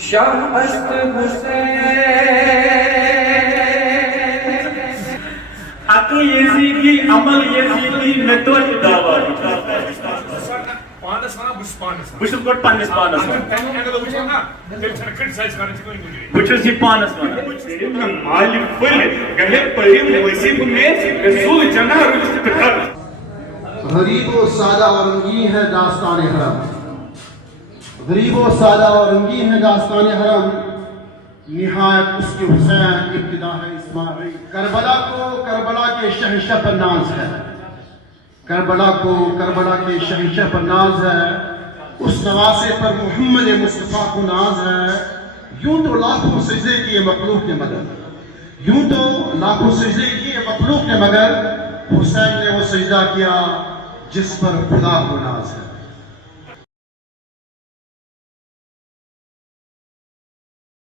شاہ اشت حسین عقل یزیدی عمل یزیدی میں تو دعویٰ پانس ونان بہت گوٹ پانس پانس بہت یہ پانس ونان مال پھل گہے پڑھم وسیب میں رسول جنا رشت پتھر غریب و سادہ و رنگین ہے داستان حرم، غریب و سادہ و رنگین ہے داستان حرم، نہایت اس کے حسین ابتدا ہے اسماعیل۔ کربلا کو کربلا کے شہنشاہ پر ناز ہے، کربلا کو کربلا کے شہنشاہ پر ناز ہے، اس نواسے پر محمد مصطفیٰ کو ناز ہے۔ یوں تو لاکھوں سجدے کیے مخلوق نے مگر، یوں تو لاکھوں سجدے کیے مخلوق نے مگر، حسین نے وہ سجدہ کیا جس پر خدا کو ناز ہے۔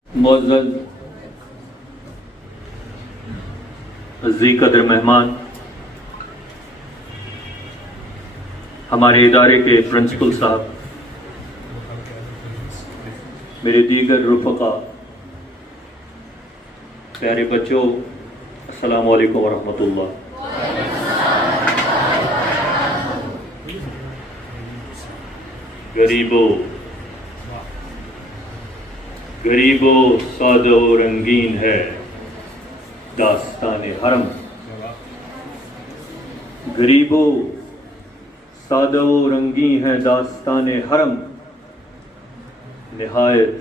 معزز عزیز قدر مہمان، ہمارے ادارے کے پرنسپل صاحب، میرے دیگر رفقا، پیارے بچوں، السلام علیکم ورحمۃ اللہ۔ غریبو سادہ و رنگین ہے داستان حرم، غریبو سادہ و رنگین ہے داستان حرم، نہایت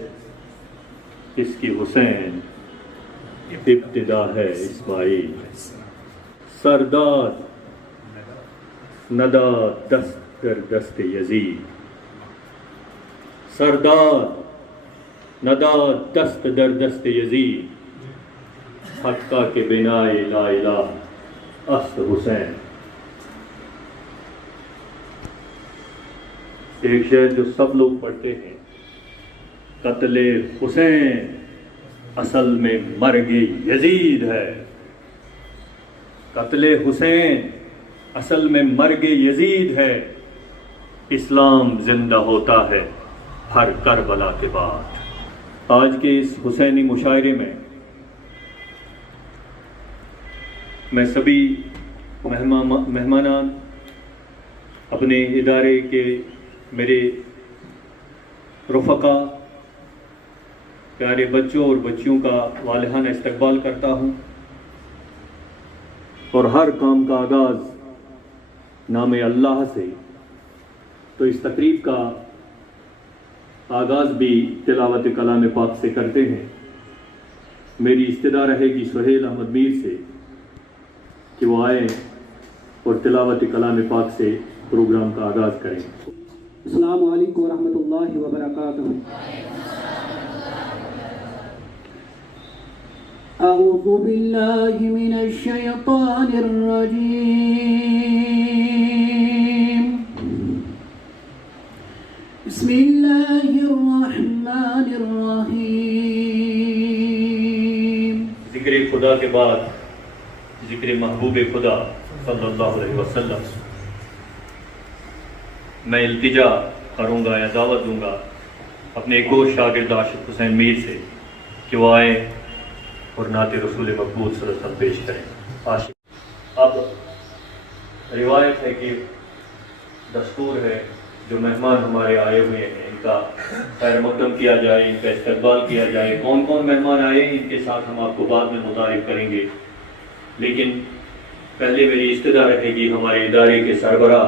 اس کی حسین ابتدا ہے اسماعیل۔ سردار ندا دست در دست یزید، سردار ندا دست در دست یزید، حقہ کے بنائے لا الہ است حسین۔ ایک شعر جو سب لوگ پڑھتے ہیں، قتل حسین اصل میں مرگ یزید ہے، قتل حسین اصل میں مرگ یزید ہے، اسلام زندہ ہوتا ہے ہر کربلا کے بعد۔ آج کے اس حسینی مشاعرے میں سبھی مہمانان، اپنے ادارے کے میرے رفقا، پیارے بچوں اور بچیوں کا والہانہ استقبال کرتا ہوں، اور ہر کام کا آغاز نام اللہ سے، تو اس تقریب کا آغاز بھی تلاوت کلام پاک سے کرتے ہیں۔ میری استدعا رہے گی سہیل احمد میر سے کہ وہ آئیں اور تلاوت کلام پاک سے پروگرام کا آغاز کریں۔ السلام علیکم ورحمۃ اللہ وبرکاتہ۔ اعوذ باللہ من الشیطان الرجیم، بسم اللہ الرحمن الرحیم۔ ذکر خدا کے بعد ذکر محبوب خدا صلی اللہ علیہ وسلم، میں التجا کروں گا یا دعوت دوں گا اپنے ایک اور شاگرد عاشق حسین میر سے کہ وہ آئیں اور نعت رسول مقبول صلی اللہ علیہ وسلم پیش کریں۔ عاشق، اب روایت ہے کہ دستور ہے جو مہمان ہمارے آئے ہوئے ہیں ان کا خیر مقدم کیا جائے، ان کا استقبال کیا جائے۔ کون کون مہمان آئے ہیں ان کے ساتھ ہم آپ کو بعد میں متعارف کریں گے، لیکن پہلے میری استدعا رہے گی ہمارے ادارے کے سربراہ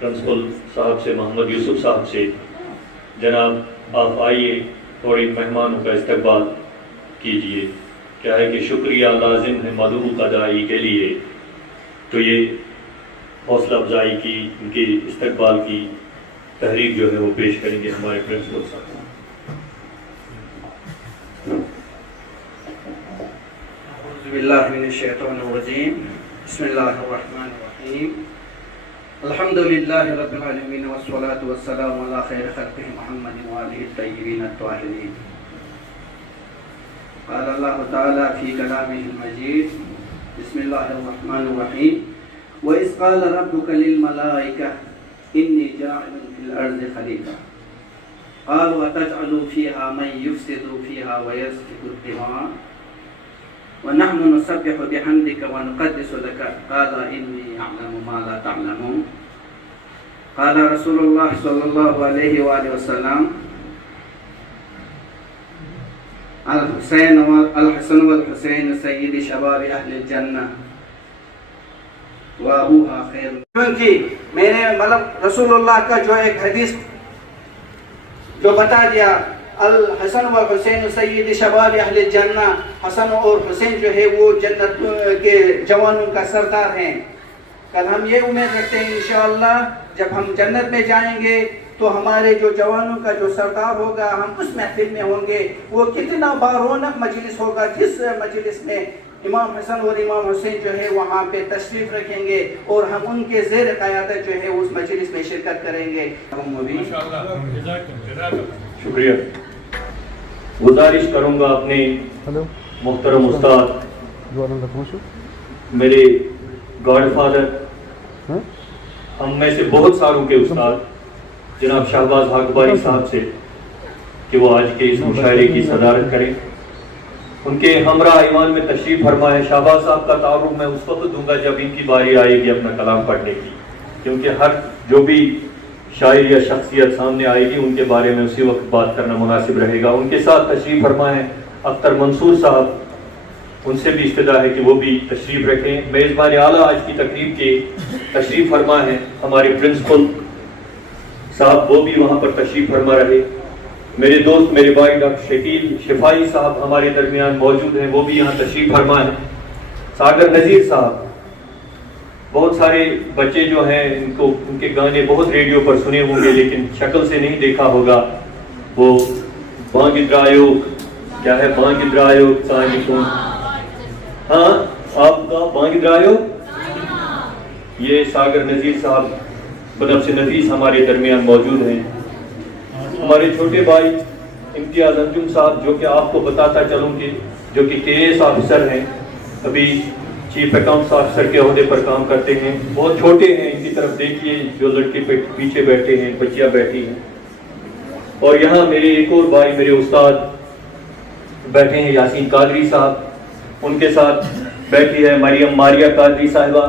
پرنسپل صاحب سے، محمد یوسف صاحب سے، جناب آپ آئیے اور ان مہمانوں کا استقبال کیجیے۔ کیا ہے کہ شکریہ لازم ہے مدعو ادائی کے لیے، تو یہ حوصلہ افزائی کی، ان کے استقبال کی تحریک جو ہے وہ پیش کریں گے ہمارے پرنسپل صاحب۔ اعوذ باللہ من الشیطان الرجیم، بسم اللہ الرحمن الرحیم، الحمد للہ رب العالمین والصلاة والسلام علی خیر خلقہ محمد وآلہ الطیبین الطاہرین۔ قال اللہ تعالی فی کلامہ المجید، بسم اللہ الرحمن الرحیم، وَإِذْ قَالَ رَبُّكَ لِلْمَلَائِكَةِ إِنِّي جَاعِلٌ فِي الْأَرْضِ خَلِيفَةً۔ قالوا أتجعل فيها من يفسد فيها ويسفك الدماء ونحن نسبح بحمدك ونقدس لك قال إني أعلم ما لا تعلمون قال رسول الله صلى الله عليه وآله وسلم الحسن والحسين سيد شباب أهل الجنة وأبوها خير. کیونکہ میں نے مطلب رسول اللہ کا جو ایک حدیث جو بتا دیا الحسن والحسین سید شباب اہل الجنہ، حسن اور حسین جو ہے وہ جنت کے جوانوں کا سردار ہیں. کل ہم یہ امید رکھتے ہیں انشاءاللہ جب ہم جنت میں جائیں گے تو ہمارے جو جوانوں کا جو سردار ہوگا ہم اس محفل میں ہوں گے. وہ کتنا بارونق مجلس ہوگا جس مجلس میں امام حسن اور امام حسین جو ہے وہاں پہ تشریف رکھیں گے اور ہم ان کے زیر قیادت جو ہے اس مجلس میں شرکت کریں گے. شکریہ. گزارش کروں گا اپنے محترم استاد میرے گاڈ فادر ہم میں سے بہت سالوں کے استاد جناب شہباز حقباری صاحب سے کہ وہ آج کے اس مشاعرے کی صدارت کریں. ان کے ہمراہ ایوان میں تشریف فرما ہے. شہباز صاحب کا تعارف میں اس وقت دوں گا جب ان کی باری آئے گی اپنا کلام پڑھنے کی، کیونکہ ہر جو بھی شاعر یا شخصیت سامنے آئے گی ان کے بارے میں اسی وقت بات کرنا مناسب رہے گا. ان کے ساتھ تشریف فرما ہے اختر منصور صاحب، ان سے بھی استدعا ہے کہ وہ بھی تشریف رکھیں. میزبان اعلیٰ آج کی تقریب کے تشریف فرما ہے ہمارے پرنسپل صاحب، وہ بھی وہاں پر تشریف فرما رہے. میرے دوست میرے بھائی ڈاکٹر شکیل شفائی صاحب ہمارے درمیان موجود ہیں، وہ بھی یہاں تشریف فرما ہے. ساگر نذیر صاحب، بہت سارے بچے جو ہیں ان کے گانے بہت ریڈیو پر سنے ہوں گے لیکن شکل سے نہیں دیکھا ہوگا. وہ بانگ درایو کیا ہے، بانگ درایو سانی کون، ہاں آپ کا بانگ درایو، یہ ساگر نذیر صاحب بنفس نفیس ہمارے درمیان موجود ہیں. ہمارے چھوٹے بھائی امتیاز انجم صاحب جو کہ آپ کو بتاتا چلوں کہ جو کہ KAS آفیسر ہیں، ابھی چیف اکاؤنٹس آفیسر کے عہدے پر کام کرتے ہیں. بہت چھوٹے ہیں، ان کی طرف دیکھیے جو لڑکے پیچھے بیٹھے ہیں، بچیاں بیٹھی ہیں. اور یہاں میرے ایک اور بھائی میرے استاد بیٹھے ہیں یاسین قادری صاحب، ان کے ساتھ بیٹھی ہے مریم ماریہ قادری صاحبہ.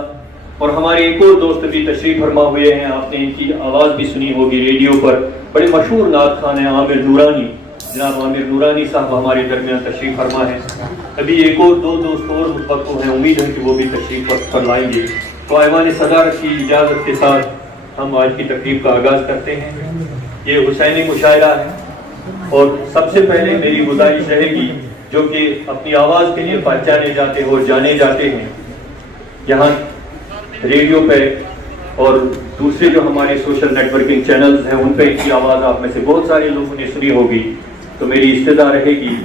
اور ہمارے ایک اور دوست بھی تشریف فرما ہوئے ہیں، آپ نے ان کی آواز بھی سنی ہوگی ریڈیو پر، بڑے مشہور نعت خوان ہیں عامر نورانی. جناب عامر نورانی صاحب ہمارے درمیان تشریف فرما ہے. ابھی ایک اور دو دوست اور متوقع ہیں، امید ہے کہ وہ بھی تشریف پر لائیں گے. تو ایوان صدارت کی اجازت کے ساتھ ہم آج کی تقریب کا آغاز کرتے ہیں. یہ حسینی مشاعرہ ہے اور سب سے پہلے میری گزارش رہے گی جو کہ اپنی آواز کے لیے پہچانے جاتے ہیں اور جانے جاتے ہیں یہاں ریڈیو پہ اور دوسرے جو ہمارے سوشل نیٹورکنگ چینلز ہیں ان پہ ان کی آواز آپ میں سے بہت سارے لوگوں نے سنی ہوگی. تو میری استدعا رہے گی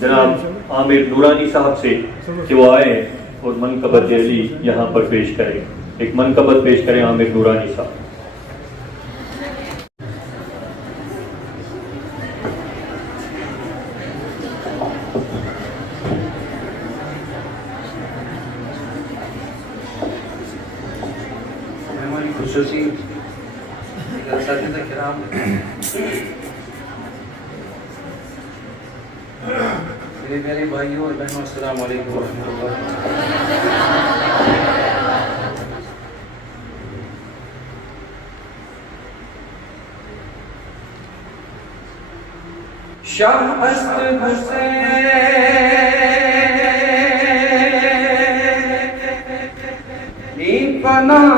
جناب عامر نورانی صاحب سے کہ وہ آئے اور منقبت دہلی یہاں پر پیش کریں. ایک منقبت پیش کریں عامر نورانی صاحب. خصوصی اساتذہ کرام، میرے پیارے بھائیوں اور بہنوں، السلام علیکم ورحمۃ اللہ. شاہ است حسین پناہ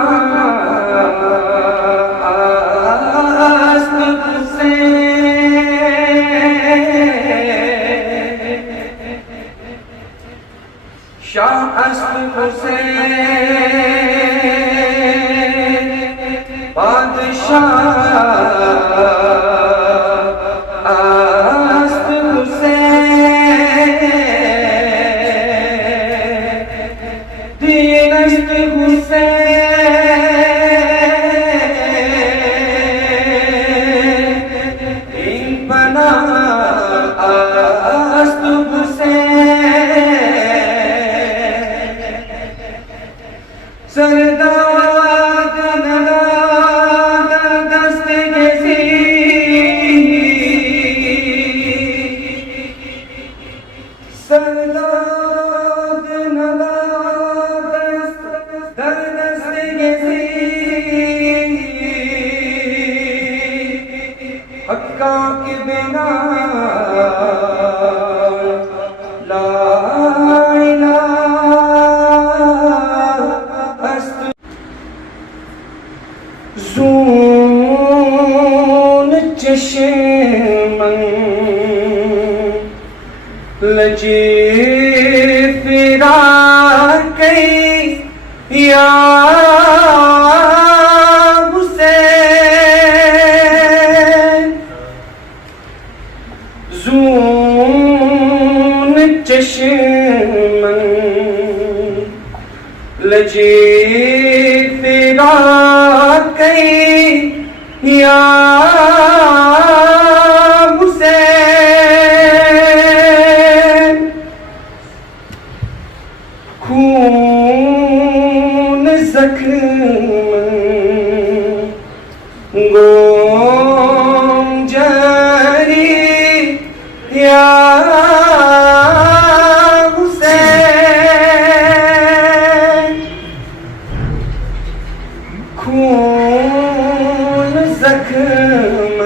شاہ است حسین بادشاہ است حسین دین است حسین این پناہ است سردار دست گزیر لجی فراقی یا حسین زون چشمن لجی فراقی یا حسین خون زخم گم جاری یا حسین خون زخم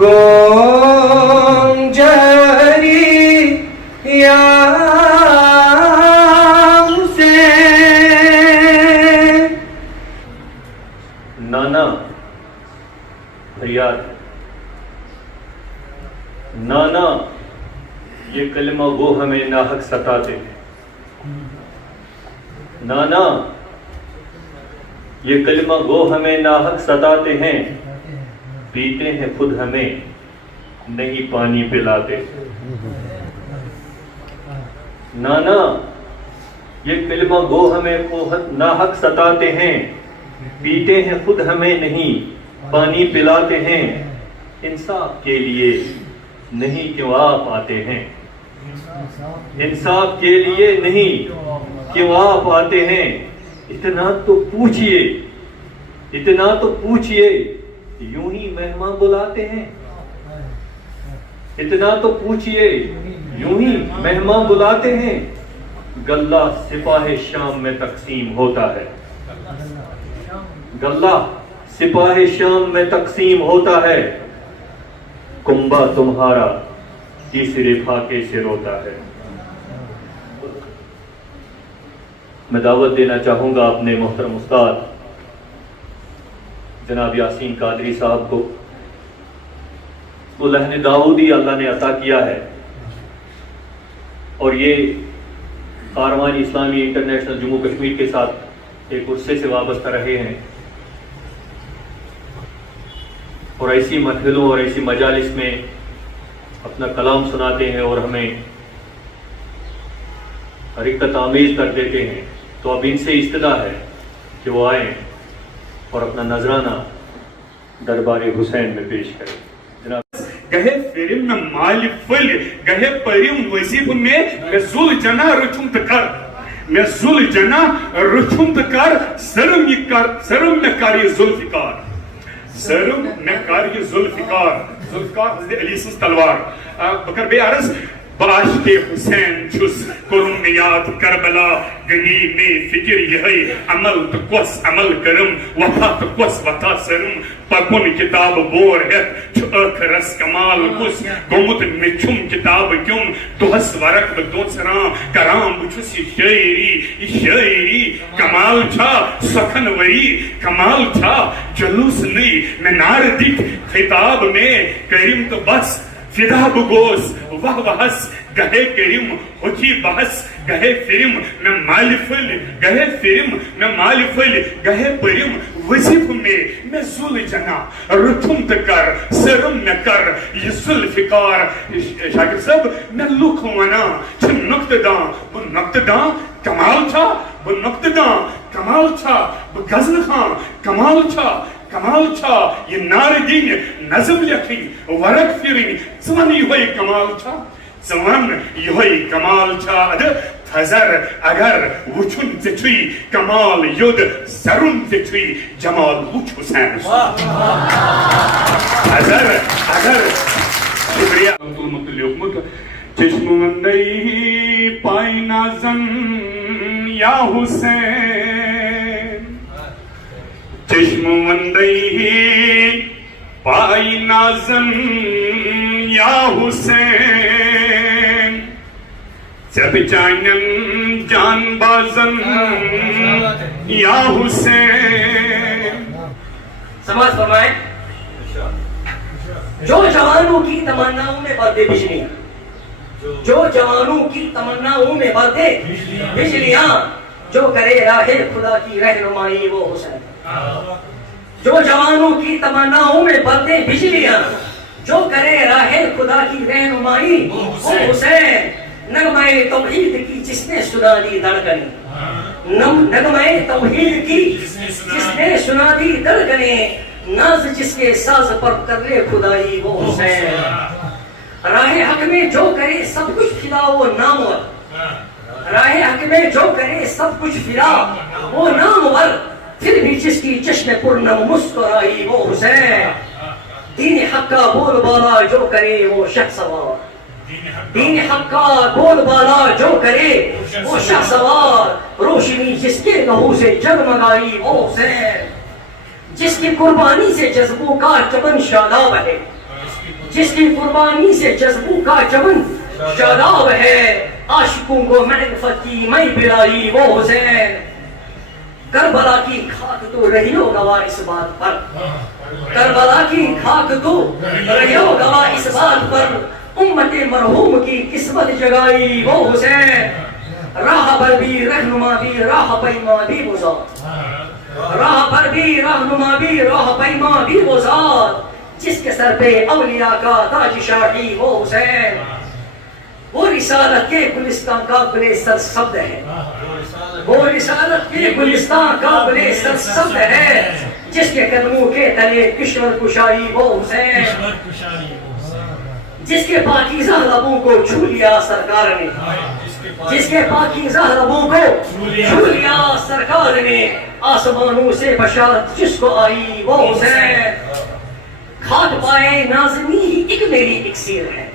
گم جاری یا حسین. نانا فریاد، نانا یہ کلمہ گو ہمیں ناحق ستاتے ہیں. نانا یہ کلمہ گو ہمیں ناحق ستاتے ہیں، پیتے ہیں خود ہمیں نہیں پانی پلاتے. نانا یہ کلمہ گو ہمیں ناحق ستاتے ہیں، پیتے ہیں خود ہمیں نہیں پانی پلاتے ہیں. انصاف کے لیے نہیں کیوں آپ آتے ہیں، انصاف کے لیے نہیں کیوں آپ آتے ہیں. اتنا تو پوچھئے، اتنا تو پوچھئے، یوں ہی مہمان بلاتے ہیں. اتنا تو پوچھئے، یوں ہی مہمان بلاتے ہیں. غلہ سپاہ شام میں تقسیم ہوتا ہے، غلہ سپاہ شام میں تقسیم ہوتا ہے. کنبہ تمہارا تیسرے پھاکے سے روتا ہے. میں دعوت دینا چاہوں گا اپنے محترم استاد جناب یاسین قادری صاحب کو. وہ لہن داؤدی اللہ نے عطا کیا ہے، اور یہ کاروان اسلامی انٹرنیشنل جموں کشمیر کے ساتھ ایک عرصے سے وابستہ رہے ہیں، اور ایسی محفلوں اور ایسی مجالس میں اپنا کلام سناتے ہیں اور ہمیں حرکت آمیز کر دیتے ہیں. تو اب ان سے استدعا ہے کہ وہ آئیں اور اپنا نذرانہ دربار حسین میں پیش کریں. جناب گہے فرم میں مال فل گہے پریم وزیب میں زل جنا رچم تکر میں زل جنا رچم تکر سرم میں کر یہ ذوالفقار، سرم میں کر یہ ذوالفقار. ذوالفقار حضرت علی سنس تلوار. بکر بے عرض باشتے حسین چھس کرم یاد کربلا گنی میں فکر یہی عمل تکوس عمل کرم وفا تکوس وطا سرم پکن کتاب بور ہت چھ اخرس کمال کس گمت میں چھم کتاب کیوں دوہس ورق بدو سرام کرام بچھس یہ شاعری کمال چھا سخن وری کمال چھا جلوس نہیں میں نار دکھ خطاب میں کریم تو بس فدا بگوز وہ بحث گہے کریم ہوچی بحث گہے فرم میں مالفل گہے فرم میں مالفل گہے پریم وزیف میں زل جنا رتم تکر سرم میں کر یہ ذوالفقار. شاکر صاحب میں لکھ ونا چھ نقط داں وہ نقط داں کمال چھا وہ نقط داں کمال چھا وہ غزل خان کمال چھا کمال چھا یہ نار دین نظم لکھی ورق فرین زمان یہ کمال چھا زمان یہ کمال چھا. تھزر اگر وچھن تچھوی کمال یود زرن تچھوی جمال وچھ حسین. تھزر اگر شکریہ چشم وندئی پائی نازن یا حسین، چشم وندئی پائی نازن یا حسین، جب چانن جان بازن یا حسین. سماج فرمائے جو جوانوں کی تمناؤں میں پردے بجھنی جو جوانوں کی تمناؤں میں برتے بجلیاں، جو کرے راہ خدا کی رہنمائی وہ حسین۔ جو جوانوں کی تمناؤں میں برتے بجلیاں، جو کرے راہ خدا کی رہنمائی وہ حسین۔ نغمہ توحید کی جس نے سنا دی دھڑکنیں، نغمہ توحید کی جس نے سنا دی دھڑکنیں، ناز جس کے ساز پر کر لے خدائی وہ حسین۔ راہ حق میں جو کرے سب کچھ فدا وہ نامور، راہ حق میں جو کرے سب کچھ فدا وہ نامور، پھر بھی جس کی چشم پرنم مسکرائی وہ حسین۔ دین حق کا بول بالا جو کرے وہ شہ سوار، دین حق کا بول بالا جو کرے وہ شہ سوار، روشنی جس کے لہو سے جگمگائی وہ حسین۔ جس کی قربانی سے جذبوں کا چمن شاداب ہے، جس کی قربانی سے جذبوں کا چمن شاداب ہے، عاشقوں کو معرفت کی میں پلائی وہ حسین۔ کربلا کی خاک تو رہی ہو گواہ اس بات پر، کربلا کی خاک تو رہی ہو گواہ اس بات پر، امت مرحوم کی قسمت جگائی وہ حسین۔ راہ پر بھی رہنما بھی راہ پیما بھی وہ ذات، راہ پر بھی رہنما بھی راہ پیما بھی وہ ذات، جس کے سر پہ اولیاء کا تاج شاہی وہ حسین۔ وہ رسالت کے گلستان کا گلے سرسبز ہے، وہ رسالت کے گلستان کا گلے سرسبز ہے، جس کے قدموں کے تلے کشور کشائی وہ حسین۔ جس کے پاکیزہ لبوں کو چھو لیا سرکار نے، جس کے پاکیزہ لبوں کو چھو لیا سرکار نے، آسمانوں سے بشارت جس کو آئی وہ حسین۔ کھاک پائے نازنی ہی ایک میری اکسیر ہے،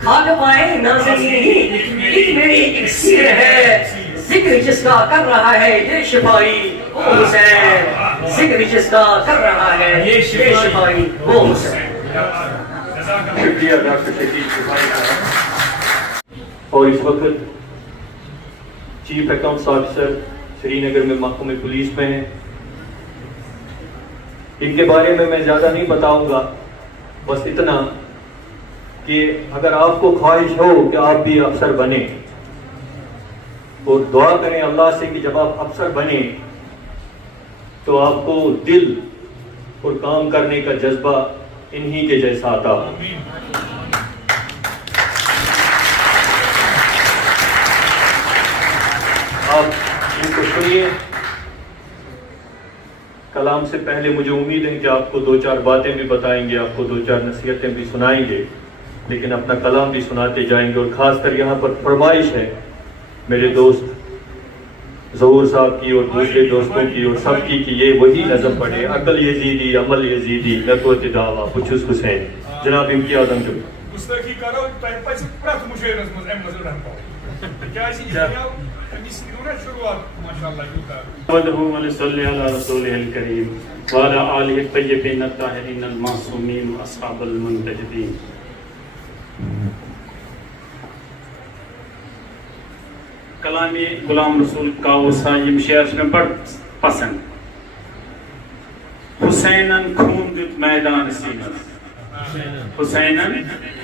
کھاک پائے نازنی ہی ایک میری اکسیر ہے، ذکر جس کا کر رہا ہے یہ شفائی وہ حسین، ذکر جس کا کر رہا ہے یہ شفائی وہ حسین۔ شکریہ ڈاکٹر شکیل شفائی صاحب۔ اور اس وقت چیف اکاؤنٹس آفیسر سری نگر میں محکمہ پولیس میں ہیں، ان کے بارے میں میں زیادہ نہیں بتاؤں گا، بس اتنا کہ اگر آپ کو خواہش ہو کہ آپ بھی افسر بنیں اور دعا کریں اللہ سے کہ جب آپ افسر بنیں تو آپ کو دل اور کام کرنے کا جذبہ انہی کے جیسا آتا ہو۔ آپ ان کو سنیے، کلام سے پہلے مجھے امید ہے کہ آپ کو 2-4 باتیں بھی بتائیں گے، آپ کو 2-4 نصیحتیں بھی سنائیں گے، لیکن اپنا کلام بھی سناتے جائیں گے۔ اور خاص کر یہاں پر فرمائش ہے میرے دوست ظہور صاحب کی اور دوسرے دوستوں کی اور سب کی کہ یہ وہی نظم پڑھے، عقل یزیدی عمل یزیدی نقوت دعویٰ پچھس حسین۔ جناب امتیاز انجم گستاخی کرو تۄہہِ پَزِ پرٛٮ۪تھ مُشٲعرَس منٛز اَمہِ منٛز رَنٛگاوٕنۍ کیٛازِ یہِ بنیٛاو أمِس کٔرِو نا شروٗعات ماشاءاللہ یوٗتاہ نحمده ونصلي على رسوله الكريم وعلى آله الطيبين الطاهرين المعصومين وأصحاب المنتجبين۔ کلام غلام رسول کاوسا یم شعر میں بڑ پسند۔ حسینن خون دیت میدان سیمز، حسینن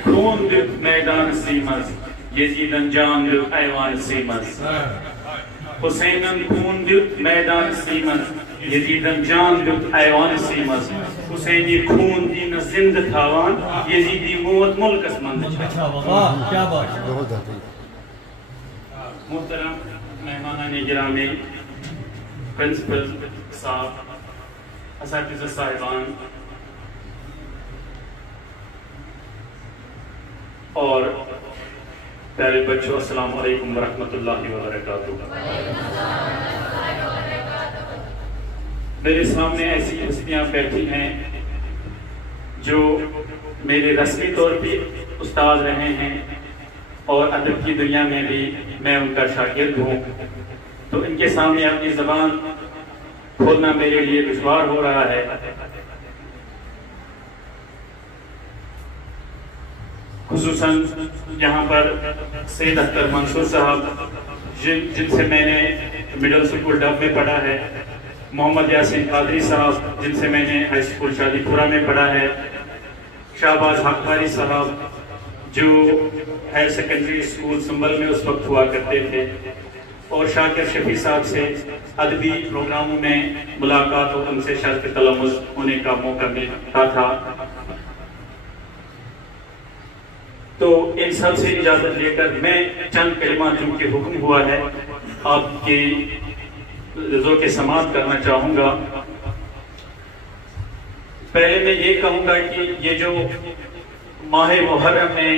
خون دیت میدان سیمز، یزیدن جان دیت ایوان سیمز، حسینن خون دیت میدان سیمز، یزیدن جان دیت ایوان سیمز، حسینی خون دین زند تھاوان، یزیدی موت ملکس مند چھا۔ محترم مہمانان گرامی، پرنسپل صاحب، اساتذہ صاحبان اور پیارے بچوں، السلام علیکم ورحمۃ اللہ وبرکاتہ۔ میرے سامنے ایسی ہستیاں بیٹھی ہیں جو میرے رسمی طور پہ استاد رہے ہیں اور ادب کی دنیا میں بھی میں ان کا شاگرد ہوں، تو ان کے سامنے اپنی زبان کھولنا میرے لیے دشوار ہو رہا ہے۔ خصوصاً یہاں پر سید اختر منصور صاحب جن سے میں نے مڈل سکول ڈب میں پڑھا ہے، محمد یاسین قادری صاحب جن سے میں نے ہائی سکول شادی پورہ میں پڑھا ہے، شہباز حقاری صاحب جو ہائر سیکنڈری اسکول سنبل میں اس وقت ہوا کرتے تھے، اور شاکر شفیع صاحب سے ادبی پروگراموں میں ملاقات اور ان سے شرط تلمذ ہونے کا موقع ملتا تھا۔ تو ان سب سے اجازت لے کر میں چند کلمات جو کہ حکم ہوا ہے آپ کی ذوق سماعت کرنا چاہوں گا۔ پہلے میں یہ کہوں گا کہ یہ جو ماہ محرم ہے،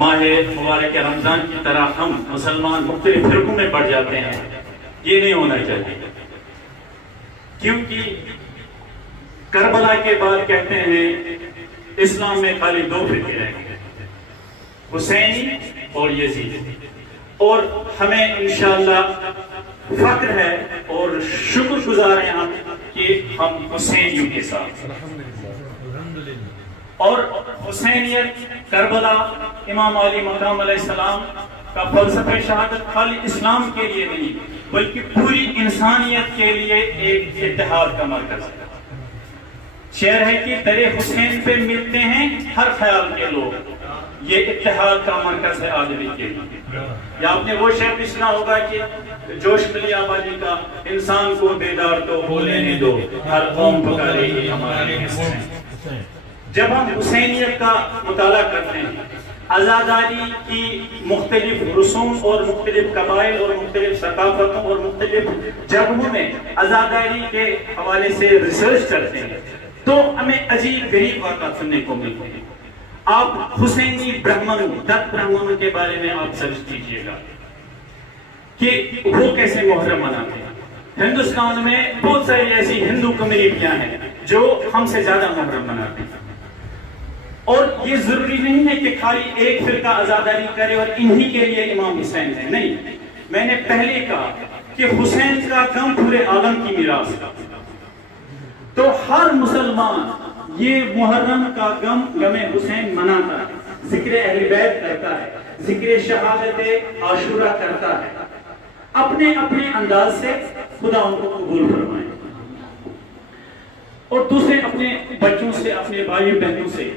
ماہ مبارک رمضان کی طرح ہم مسلمان مختلف فرقوں میں بڑھ جاتے ہیں، یہ نہیں ہونا چاہیے، کیونکہ کربلا کے بعد کہتے ہیں اسلام میں خالی دو فرقے رہ گئے، حسینی اور یزیدی، اور ہمیں انشاءاللہ فخر ہے اور شکر گزار ہیں ہم کہ ہم حسینیوں کے ساتھ، اور حسینیت، کربلا، امام علی مقام علیہ السلام کا فلسفہ شہادت خالی اسلام کے لیے نہیں بلکہ پوری انسانیت کے لیے ایک اتحاد کا مرکز ہے۔ شعر ہے کہ در حسین پہ ملتے ہیں ہر خیال کے لوگ، یہ اتحاد کا مرکز ہے آدمی کے لیے۔ یا آپ نے وہ شعر بھی سنا ہوگا کہ جوش ملی آبادی کا، انسان کو بیدار تو ہو لینے دو، ہر قوم پکارے گی ہمارے حسین۔ جب ہم حسینیت کا مطالعہ کرتے ہیں، عزاداری کی مختلف رسوم اور مختلف قبائل اور مختلف ثقافتوں اور مختلف جگہوں میں عزاداری کے حوالے سے ریسرچ کرتے ہیں تو ہمیں عجیب غریب واقعات سننے کو ملتے ہیں۔ آپ حسینی برہمنوں، دت برہمنوں کے بارے میں آپ سرچ کیجئے گا کہ وہ کیسے محرم مناتے ہیں۔ ہندوستان میں بہت ساری ایسی ہندو کمیونٹیاں ہیں جو ہم سے زیادہ محرم مناتے ہیں، اور یہ ضروری نہیں ہے کہ خالی ایک فرقہ عزاداری کرے اور انہی کے لیے امام حسین ہے، نہیں۔ میں نے پہلے کہا کہ حسین کا غم پورے عالم کی میراث ہے، تو ہر مسلمان یہ محرم کا غم حسین مناتا ہے، ذکر اہل بیت کرتا ہے، ذکر شہادت عاشورہ کرتا ہے، اپنے اپنے انداز سے خدا ان کو قبول فرمائے۔ اور دوسرے اپنے بچوں سے، اپنے بھائی بہنوں سے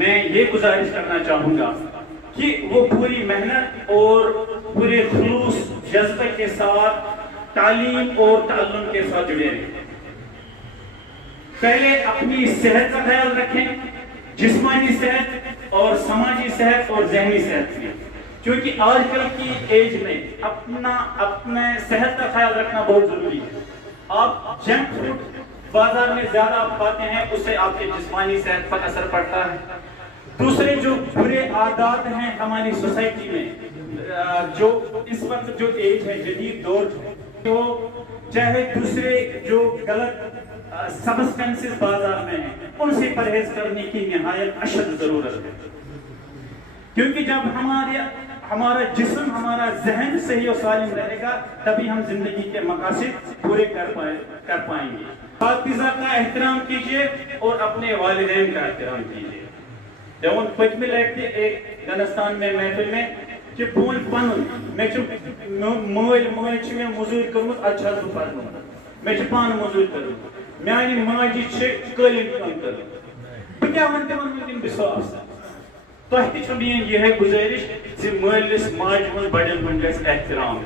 میں یہ گزارش کرنا چاہوں گا کہ وہ پوری محنت اور پورے خلوص جذبے کے ساتھ تعلیم اور تعلم کے ساتھ جڑے رہیں۔ پہلے اپنی صحت کا خیال رکھیں، جسمانی صحت اور سماجی صحت اور ذہنی صحت میں، کیونکہ آج کل کی ایج میں اپنے صحت کا خیال رکھنا بہت ضروری ہے۔ آپ جنک فوڈ بازار میں زیادہ آپ کھاتے ہیں، اس سے آپ کے جسمانی صحت پر اثر پڑتا ہے۔ دوسرے جو برے عادات ہیں ہماری سوسائٹی میں، جو اس وقت جو ایج ہے، جدید دور ہے، تو چاہے دوسرے جو غلط سبسٹنسز بازار میں ہیں ان سے پرہیز کرنے کی نہایت اشد ضرورت ہے، کیونکہ جب ہمارا جسم، ہمارا ذہن صحیح و سالم رہے گا تبھی ہم زندگی کے مقاصد پورے کر پائیں گے۔ اساتذہ کا احترام کیجئے اور اپنے والدین کا احترام کیجئے۔ جب پچھلے لگتے ایک گنستان میں محفل میں کہ بون پنن میں مول میں مزور کرمت اچھا تو پڑھوں میں پان مزور کروں میانی ماجی قالین کام کروں بہ کیا ونتے ون بساس تہ تہ میری یہ گزارش زِ مالس ماج ہن بڑن ہن گژھِ احترام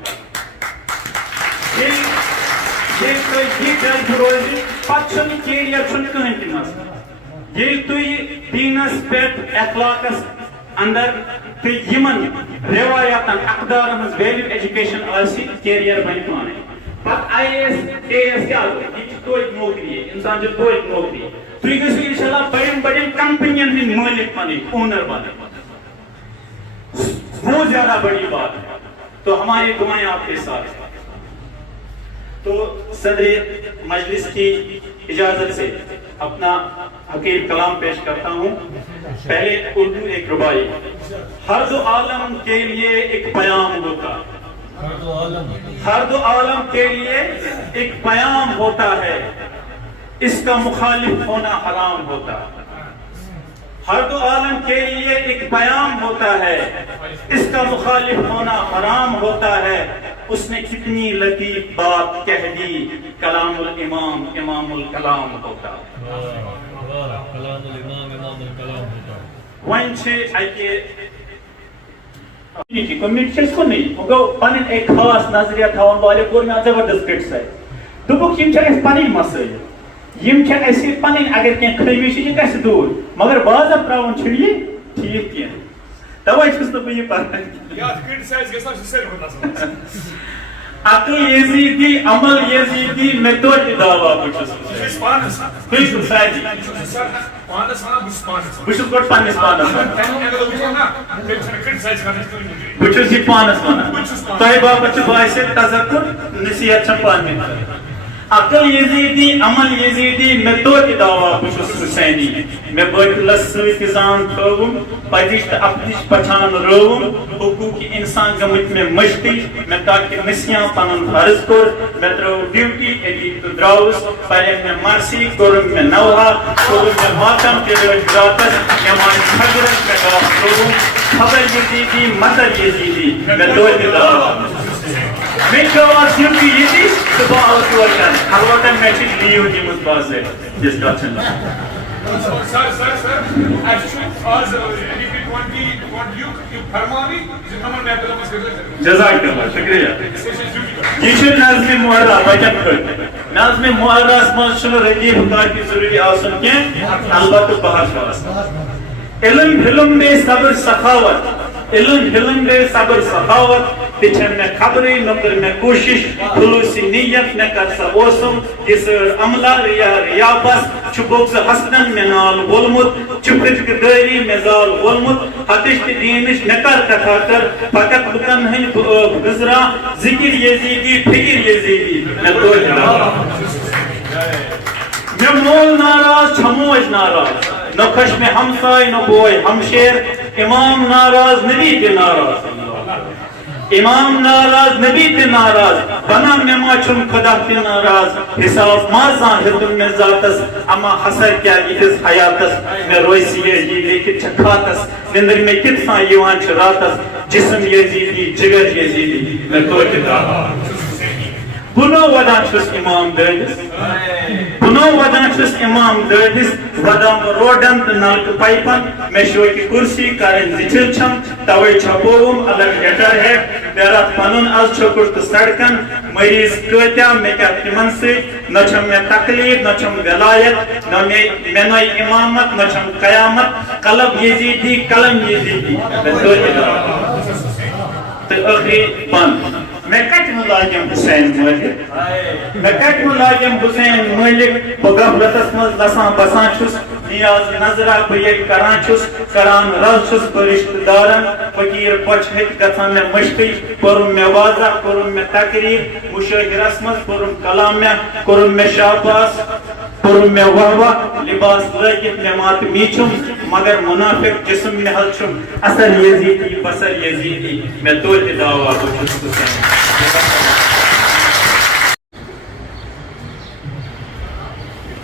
یہ جلد روزِ پتہ کیریئر کہین تہ مسئلہ یل تھی دینس پہ اخلاقس اندر تو یمن روایاتن اقدارن ہز ویلیو ایجوکیشن آسی کیریئر بن پانے پتہ آئی ایس کیا یہ توتہ نوکری انسان جو توتہ نوکری تھی گھو انشاءاللہ بڑین بڑین کمپنین ہند مالک بنے اونر بنے بہت زیادہ بڑی بات ہے۔ تو ہماری دعائیں آپ کے ساتھ۔ تو صدر مجلس کی اجازت سے اپنا حقیر کلام پیش کرتا ہوں۔ پہلے اردو ایک ربائی۔ ہر دو عالم کے لیے ایک پیام ہوتا، ہر دو عالم کے لیے ایک پیام ہوتا ہے، اس کا مخالف ہونا حرام ہوتا ہے۔ ہر دو عالم کے لیے ایک پیام ہوتا ہے، اس کا مخالف ہونا حرام ہوتا ہے۔ اس نے کتنی لطیف بات کہہ دی، کلام الامام امام الکلام ہوتا۔ ون کمیونٹی کس کو نہیں وہ گو پن ایک خاص نظریہ تھاون والے کور میں زبردست کرٹیسائز دوپک یم چھ پن مسائل یم چھ اس پن اگر کی خرابی چھ یہ گژھِ دور مگر بعض اب تراون چھ یہ ٹھیک کی توے چھس نہ بہ یہ پران یا کرٹیسائز گژھان چھ سر ہوتا عقل یزیدی عمل یزیدی میں تو دعوا بچس پانس کوئی سوسائٹی پانس ونان بچس گۄڈٕ پننس پانس بچس یہ پانس ونان تۄہہِ باپتھ چھُ باسہِ تذکر نصیحت چھم پانہٕ ؤنۍ عقل یزیدی عمل یزیدی میں تو دعوا بچس حسینی میں بٲتلس سۭتۍ زان تھٲوُم پزِچ تہٕ اپنِچ پہچان رٲوُم حقوق انسان گٔمٕتۍ مےٚ مٔشتٕے مےٚ تاکہِ نسیاں پنُن فرض کوٚر مےٚ ترٲو ڈیوٹی أتی تہٕ درٛاوُس پریم مےٚ مرسی کوٚرُم مےٚ نوحا کوٚرُم مےٚ ماتم تہِ رٲچھ راتس یمان چھگرس مےٚ گاف ترٛووُم خبر یزیدی مطر یزیدی مےٚ توتہِ دعوا میں آواز ڈیوٹی ییٚتی تہٕ بہٕ آوُس تور کرنہِ البتہ مےٚ چھِ لیٖو دِمٕژ باضٲبطہٕ یِژھ کتھ چھَنہٕ جزاک اللہ شکریہ یہ چھُ نظمِ معرہ بچن خٲطرٕ نظمِ معرہس منٛز چھُنہٕ ردیف کاپی ضروٗری آسُن کینٛہہ البتہ بہر چھُ آسان علم حلم بے صبر سخاوت علم حلم بے صبر سخاوت تچھن میں خبری نہ کر میں کوشش خلوصی نیت میں کر سا اوسم یہ سر عملہ ریا ریا بس چھپوک حسنن میں نال بولمت چھپرچ داری میں زال بولمت حتشت دینش نکر کتھا کر فقط لکن ہن گزرا ذکر یزیدی فکر یزیدی میں مول ناراض چھموج ناراض نہ خوش میں ہمسائے نہ بوئے ہمشیر امام ناراض نبی تے ناراض امام ناراض نبی تے ناراض بنا میں ما چھن خدا تے ناراض حساب مازان ہتن میں ذاتس اما حسر کیا یہس حیاتس میں رویسی یہ لیکن چھکاتس نندر میں کتنا یوان چھ راتس جسم یزیدی جگر یزیدی میں توڑ دعوا بنو ودان چھس امام دردس بنو ودان چھس امام دردس ودام روڈن تو نلک پائپن میں شوکی کرسی کرن زچل چھم توے چھپوم الگ لیٹر ہے دیرات پنن از چھکر تو سڑکن مریض کتیا میں کیا تمن سے نہ چھم میں تکلیف نہ چھم ولایت نہ میں نہ امامت نہ چھم قیامت قلب یزیدی قلم یزیدی تو آخری بند میں کٹ ملاجم حسین مالک میں کٹ ملاجم حسین مالک بغفلتس مز لسان بسان چھس نیاز نظرہ بیل کران چھس کران رز چھس برشت دارن فقیر پچھ ہت گژھان میں مشتی پرم میں واضح کرم میں تقریر مشاہرس مز پرم کلام میں کرم میں شاباس پرم میں واہ لباس لگت میں مات میچم مگر منافق جسم میں حل چھم اثر یزیدی بسر یزیدی میں توت دعوا بچس حسین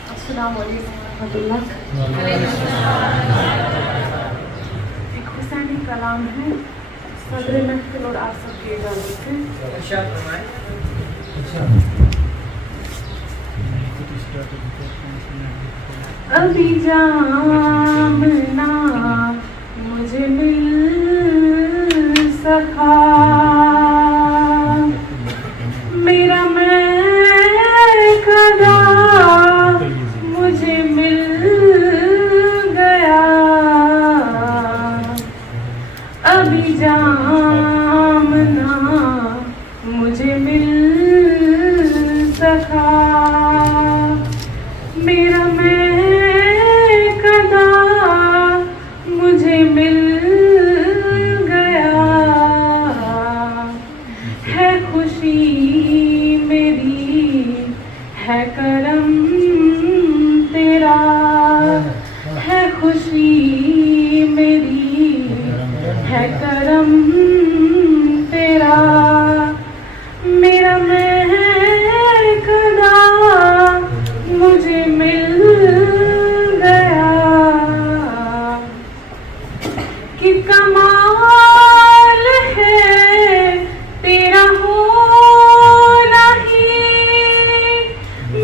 السلام علیکم ورحمۃ اللہ. ایک حسینی کلام ہے صدر محفل اور آپ سب کی اجازت ہے. ابھی جامنا مجھے مل سکا میرا میں کھڑا مجھے مل گیا ابھی جامنا مجھے مل سکا میرا میں کھڑا مجھے مل گیا ہے خوشی میری ہے کرم تیرا ہے خوشی میری ہے کرم تیرا میرا میں کھڑا مجھے مل گیا کہ کمال ہے تیرا ہونا ہی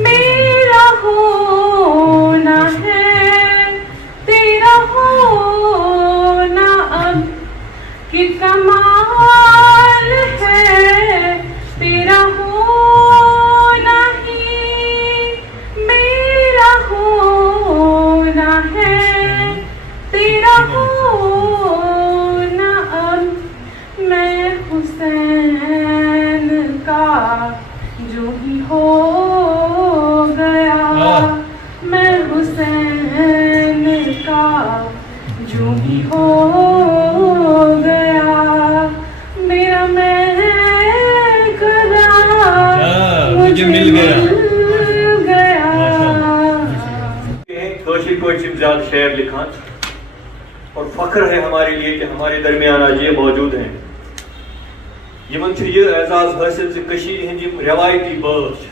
میرا ہونا ہے تیرا ہونا شعر لکھان اور فخر ہے ہمارے لیے کہ ہمارے درمیان آج یہ موجود ہیں یمن یہ اعزاز حاصل سے کشیر ہند روایتی بات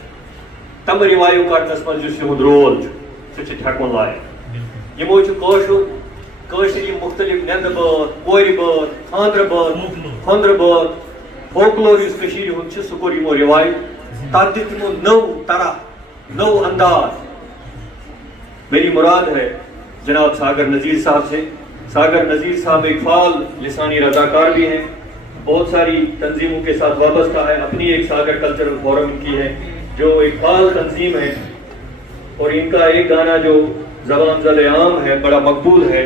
تم روایو کرنس مز یہد رول سہ ہیکن لائق یمو کاشر مختلف نند بات کور بات خاندر بات خاندر بات فولکلور اس کشیر ہند سہ کور یمو روایت تب دت یمو نو طرح نو انداز. میری مراد ہے جناب ساگر نذیر صاحب سے. ساگر نذیر صاحب ایک فعال لسانی رضاکار بھی ہیں, بہت ساری تنظیموں کے ساتھ وابستہ ہے. اپنی ایک ساگر کلچرل فورم کی ہے جو ایک فعال تنظیم ہے, اور ان کا ایک گانا جو زبان زل عام ہے بڑا مقبول ہے,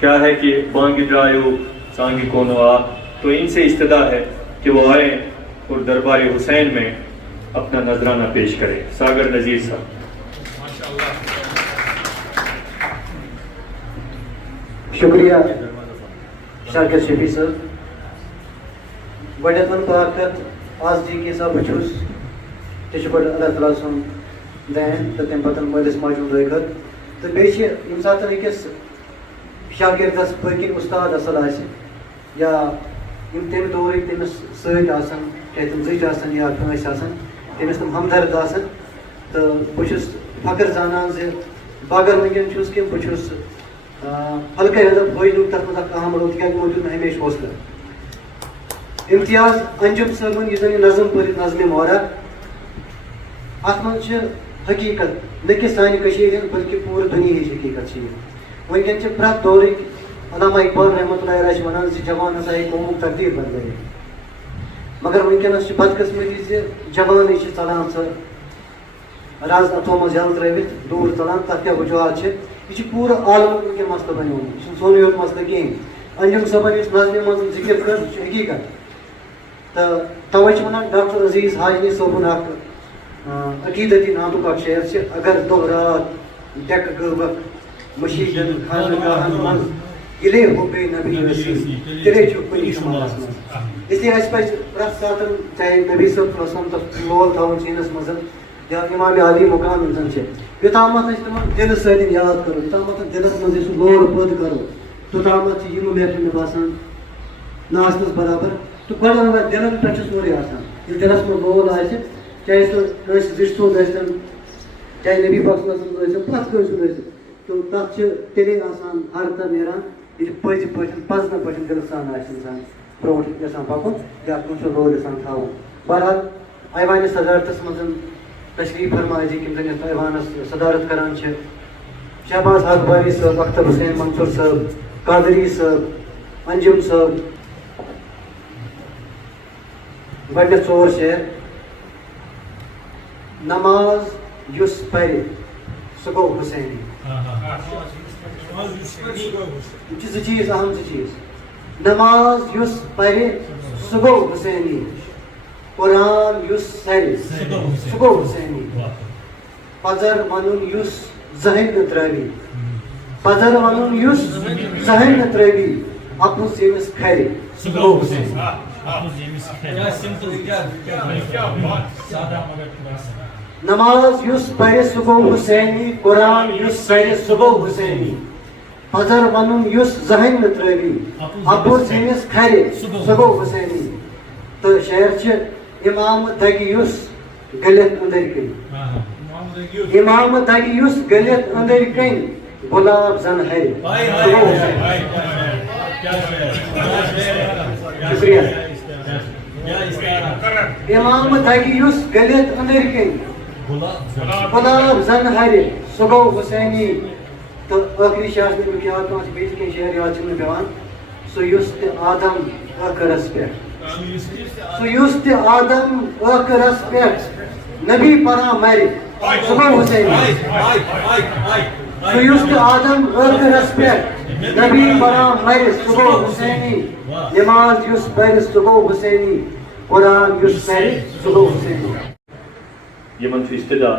کیا ہے کہ بانگی ڈرائیو سانگی کونو آ. تو ان سے استدا ہے کہ وہ آئیں اور دربار حسین میں اپنا نذرانہ پیش کریں. ساگر نذیر صاحب. شکریہ شاکر شفیع صاحب. گۄڈنٮ۪تھ وَنہٕ بہٕ اکھ کتھ آز جی کے صاحب بہٕ چھُس تہِ چھُ گۄڈٕ اللہ تعالیٰ سُنٛد دین تہٕ تَمہِ پَتہٕ مٲلِس ماجہِ ہُنٛد رٲغب. تہٕ بیٚیہِ چھِ ییٚمہِ ساتہٕ أکِس شاگردس پٔتۍ کِنۍ اُستاد اَصٕل آسہِ یا یِم تَمہِ دورٕکۍ تٔمِس سۭتۍ آسان چاہے تِم زٕٹھۍ آسان یا کٲنٛسہِ آسان تٔمِس تِم ہمدرد آسان. تہٕ بہٕ چھُس فخر زانان زِ بہٕ اگر وٕنکٮ۪ن چھُس کہِ بہٕ چھُس ہلکے ہدف بوجنُک تَتھ منٛز اکھ اہم رول تِکیٛازِ یِمو دیُت مےٚ ہمیشہِ حوصلہٕ. امتیاز انجم صٲبُن یُس زن یہِ نظم پٔرِتھ نظمِ مورا اتھ منٛز چھِ حقیٖقت نہ کہِ سانہِ کٔشیٖرِ ہٕنٛز بلکہِ پوٗرٕ دُنیہِچ حقیٖقت چھِ یہِ. وٕنکٮ۪ن چھِ پرٛٮ۪تھ دورٕکۍ علامہ اقبال رحمتہ اللہ علیہ چھِ وَنان زِ جوان ہسا ہیٚکہِ قومُک تقدیٖر بدلٲیِتھ, مگر وٕنکٮ۪نس چھِ بدقٕسمتی زِ جوانٕے چھِ ژلان سۄ رز اتھو منٛز یلہٕ ترٲوِتھ دوٗر ژلان. تتھ کیٛاہ وجوہات چھِ؟ یہِ چھُ پوٗرٕ عالمُک وٕنکٮ۪ن مسلہٕ بنیومُت, یہِ چھُنہٕ سونُے یوت مسلہٕ کِہیٖنۍ. انجم صٲبن یُس نظمہِ منٛز ذِکر کٔر سُہ چھُ حقیٖقت. تہٕ توے چھِ ونان ڈاکٹر عزیز حاجنی صٲبُن اکھ عقیٖدتی نامُک اکھ شعر چھِ اگر دۄہ رات ڈٮ۪کہٕ غٲبکھ مشیٖدن خانگاہن منٛز ییٚلے ہو بے نبی رسیٖل تیٚلے چھُکھ کُنہِ شمالس منٛز. اسلیے اَسہِ پزِ پرٛٮ۪تھ ساتہٕ چاہے نبی صٲب صلی اللہ علیہ وسلم تتھ لول تھاوُن سیٖنس منٛز یا امام عالی مقام یِم زن چھِ, یوٚتامتھ أسۍ تِمن دِلہٕ سۭتۍ یاد کرو, یوٚتامتھ دِلس منٛز أسۍ سُہ لول پٲدٕ کرو, توٚتامتھ چھِ یِم محفِل مےٚ باسان نہٕ آسنس برابر. تہٕ گۄڈٕ ونہٕ بہٕ دِلن پٮ۪ٹھ چھُ سورُے آسان. ییٚلہِ دِلس منٛز لول آسہِ چاہے سُہ کٲنٛسہِ زِٹھۍ سُنٛد ٲسۍتن چاہے نبی پاک صلی اللہ علیہ وسلم ٲسِن پرٛٮ۪تھ کٲنٛسہِ سُنٛد ٲسِن, تہٕ تتھ چھِ تیٚلے آسان حرکت نیران ییٚلہِ پٔزۍ پٲٹھۍ پزنہٕ پٲٹھۍ دِلہٕ سان آسہِ اِنسان برونٛٹھ یژھان پکُن یا کُنہِ سُنٛد رول یژھان تھاوُن. بہرحال ایوانہِ صدارتس منٛز تشریف فرما أزِکۍ یِم زن یتھ ایوانس صدارت کران چھِ شہباز حق باری صٲب, اختر حسین منصور صٲب, قادری صٲب, انجم صٲب. گۄڈنٮ۪تھ ژور شعر. نماز یُس پرِ سُہ گوٚو حُسینی. یِم چھِ زٕ چیٖز, اہم زٕ چیٖز. نماز یُس پرِ سُہ گوٚو حُسینی, قرآن یُس سرِ سُہ گوٚو حُسینی. پزر ونُن یُس زٕہٕنۍ نہٕ ترٲوی, پزر ونُن یُس زٕہٕنۍ نہٕ ترٲوی, اپُز ییٚمِس کھرِ سُہ گوٚو حُسینی. نماز یُس پرِ سُہ گوٚو حُسینی, قرآن یُس سرِ سُہ گوٚو حُسینی. پزر ونُن یُس زٕہٕنۍ نہٕ ترٲوی, اپُز ییٚمِس کھرِ سُہ گوٚو حُسینی. تہٕ شعر چھِ اِمامہٕ دگہِ یُس گٔلِتھ أنٛدٕرۍ کِنۍ, اِمامہٕ دگہِ یُس گٔلِتھ أنٛدٕرۍ کِنۍ, گۄلاب زن ہرِ سُہ گوٚو حُسینی. شُکریہ. اِمامہٕ دگہِ یُس گٔلِتھ أنٛدٕرۍ کِنۍ, گۄلاب زن ہرِ سُہ گوٚو حُسینی. تہٕ ٲخری شعر چھُ مےٚ یاد پیٚوان, بیٚیہِ تہِ کینٛہہ شعر یاد چھُ مےٚ پیٚوان. سُہ یُس تہِ آدم ٲخرس پٮ۪ٹھ, سُہ یُس تہِ آدم ٲخرس پٮ۪ٹھ نبی پران مرِ سُہ گوٚو حُسینی. سُہ یُس تہِ آدم ٲخرس پٮ۪ٹھ نبی پران مرِ سُہ گوٚو حُسینی. نماز یُس پرِ سُہ گوٚو حُسینی, قرآن یُس سرِ سُہ گوٚو حُسینی. یمن چھُ استدا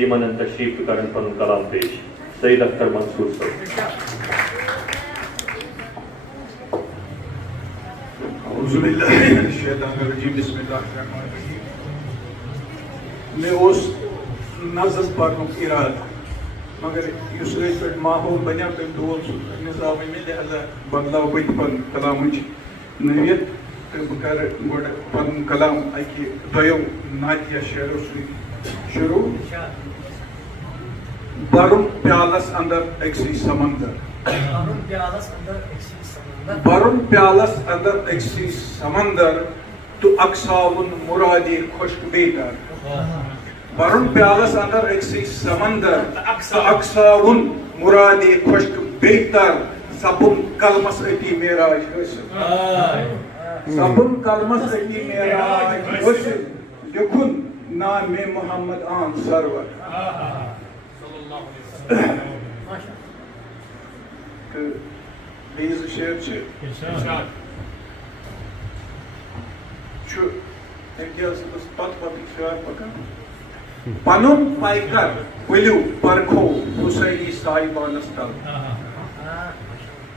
یمن تشریف کرن پنُن کلام پیش. سعید اختر منصور صٲب. اعوذ باللہ من الشیطان الرجیم, بسم اللہ الرحمن الرحیم. مےٚ اوس نظم پرنُک اِرادٕ مگر اس ماحول بنیا تم دول سہ نظام میں لہذا بدلاو بت پن کلام نویت تو بہ کر گوڑ پن کلام اکہ دویو نعتیہ شعرو ست شروع. برم پیالس اندر اکسی سمندر برم پیالس اندر اکسی سمندر تو اکساون مرادی خشک بیتر. برم پیالس اندر اکسی سمندر تو اکساون مرادی خشک بیتر. سبن کلمس اتی معراج حاصل سبن کلمس اتی معراج حاصل لکھن نام میں محمد آن سرور. بیز شعر پت شعر پکان. پنن پیکر ولو پرکھو حسینی صاحبانس تل.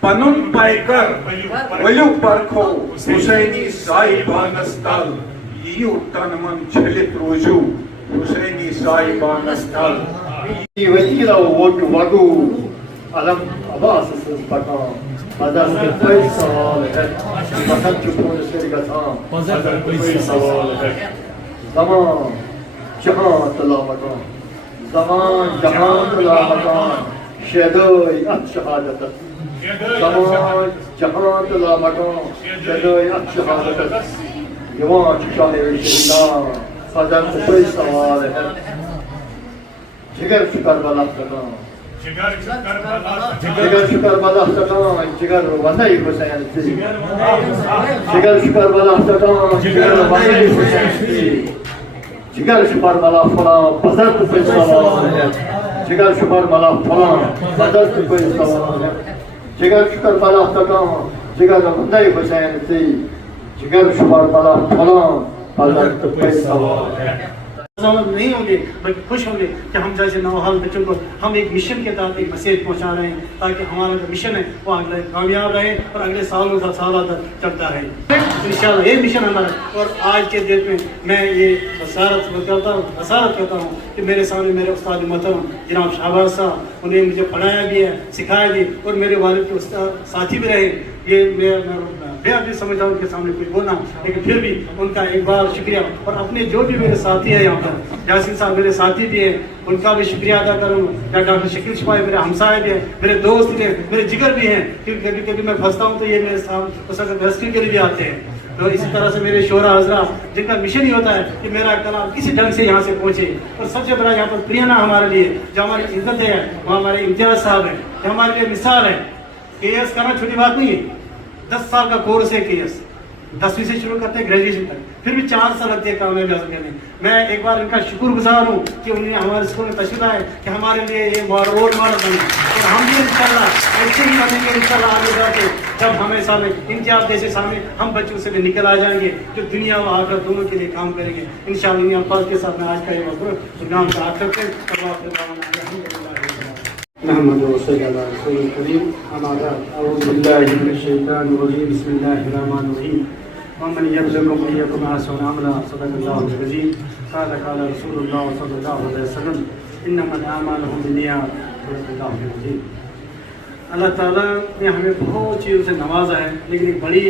پنن پیکر ولو پرکھو حسینی صاحبانس تل. یو تن من چھلت روزو حسینی صاحبانس تل. وزیر ووٹ وگو علم عباس پکان مدد پی سوال ہے وطن چپون سے گھان مدد پی سوال ہے. زمان جہاں تلا مکان زمان جہاں تلا مکان شیدوی ات شہادت. زمان جہاں تلا مکان شیدوی ات شہادت. یوان شاہ شہیدان مدد پی سوال ہے. جگر شکر بلا تکان جگر شکر بلا تکان جگر وندائی حسین سی. جگر شکر بلا تکان جگر وندائی حسین سی. جگر شکر بلا فلان بزرگ پہ سوال ہے. جگر شکر بلا فلان بزرگ پہ سوال ہے. جگر شکر بلا تکان جگر وندائی حسین سی. جگر شکر بلا فلان بزرگ پہ سوال ہے. نہیں ہوں گے بلکہ خوش ہوں گے کہ ہم جیسے نوحال بچوں کو ہم ایک مشن کے تحت ایک میسیج پہنچا رہے ہیں تاکہ ہمارا جو مشن ہے وہ اگلے کامیاب رہے اور اگلے سالوں کا سالہ تک چلتا رہے. انشاءاللہ یہ مشن ہمارا. اور آج کے ڈیٹ میں یہ بصارت کرتا ہوں کہ میرے سامنے میرے استاد محترم جناب شہباز صاحب انہیں مجھے پڑھایا بھی ہے سکھایا بھی اور میرے والد کے ساتھی بھی رہے. یہ میں بھی سمجھتا ہوں ان کے سامنے کچھ بولنا لیکن پھر بھی ان کا ایک بار شکریہ. اور اپنے جو بھی میرے ساتھی ہیں یہاں پر یاسین صاحب میرے ساتھی بھی ہیں ان کا بھی شکریہ ادا کروں. یا ڈاکٹر شکیل شفائی میرے ہمسائے بھی ہیں میرے دوست بھی ہیں میرے جگر بھی ہیں. کیونکہ کبھی کبھی میں پھنستا ہوں تو یہ میرے ساتھ ریسکیو کے لیے بھی آتے ہیں. تو اسی طرح سے میرے شعراء حضرات جن کا مشن ہی ہوتا ہے کہ میرا کلام کسی ڈھنگ سے یہاں سے پہنچے. اور سب سے بڑا یہاں پر پریانا ہمارے لیے جو ہماری عزت ہے وہ ہمارے امتیاز صاحب ہیں جو ہمارے لیے مثال ہے. KS کرنا چھوٹی بات نہیں ہے. 10 سال کا کورس ہے KS 10ویں سے شروع کرتے ہیں گریجویشن تک پھر بھی 4 سال لگتے ہیں کامیابی حاصل کرنے. میں ایک بار ان کا شکر گزار ہوں کہ انہوں نے ہمارے اسکول میں تشریف لائے کہ ہمارے لیے یہ رول ماڈل بنے. اور ہم بھی انشاءاللہ ایسے ہی بنیں گے انشاءاللہ آگے جا کے جب ہمیں سامنے امتیاز جیسے سامنے ہم بچوں سے بھی نکل آ جائیں گے جو دنیا و آخرت دونوں کے لیے کام کریں گے انشاءاللہ. انہیں الفاظ کے ساتھ میں آج کا یہ پروگرام کا آخر کرتے محمد رسول اللہ رسول کریم. اما بعد اعوذ باللہ من الشیطان الرجیم بسم اللہ الرحمن الرحیم. ومن یبلغکم ایکم احسن عملا صدق اللہ العظیم. قال قال رسول اللہ صلی اللہ علیہ وسلم انما الاعمال بالنیات صدق اللہ العظیم. اللہ تعالیٰ نے ہمیں بہت چیزوں سے نوازا ہے لیکن ایک بڑی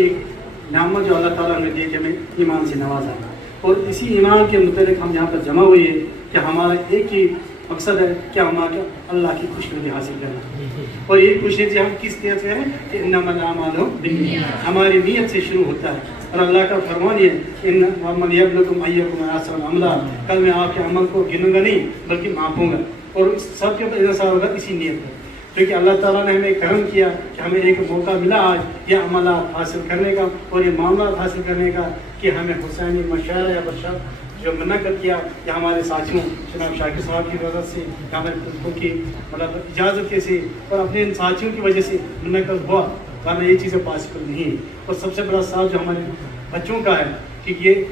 نعمت جو اللہ تعالیٰ نے دی کہ ہمیں ایمان سے نوازا ہے. اور اسی ایمان کے متعلق ہم یہاں پر جمع ہوئے کہ ہمارا ایک ہی مقصد ہے کہ ہمارا اللہ کی خوشنودی حاصل کرنا. اور یہ خوشنودی ہم کس نیت سے ہیں کہ انما الاعمال بالنیات ہماری نیت سے شروع ہوتا ہے. اور اللہ کا فرمان یہ ان ومن یبلغکم ایکم احسن عملا کل میں آپ کے عمل کو گنوں گا نہیں بلکہ ماپوں گا. اور سب کے اوپر انحصار ہوگا اسی نیت پر کیونکہ اللہ تعالیٰ نے ہمیں کرم کیا کہ ہمیں ایک موقع ملا آج یہ عملات حاصل کرنے کا اور یہ معاملات حاصل کرنے کا کہ ہمیں حسینی مشاعرہ یا برشاد جو منعقد کیا کہ ہمارے ساتھیوں جناب شاکر صاحب کی وجہ سے یا ہمارے دوستوں کی مطلب اجازت کے سے اور اپنے ان ساتھیوں کی وجہ سے منعقد ہوا ورنہ یہ چیزیں پاسبل نہیں. اور سب سے بڑا ساتھ جو ہمارے بچوں کا ہے کہ یہ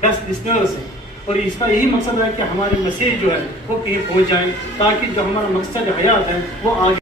بیسٹ لسنرس ہے اور اس کا یہی مقصد ہے کہ ہماری میسیج جو ہے وہ کہیں پہنچ جائے تاکہ جو ہمارا مقصد حیات ہے وہ آگے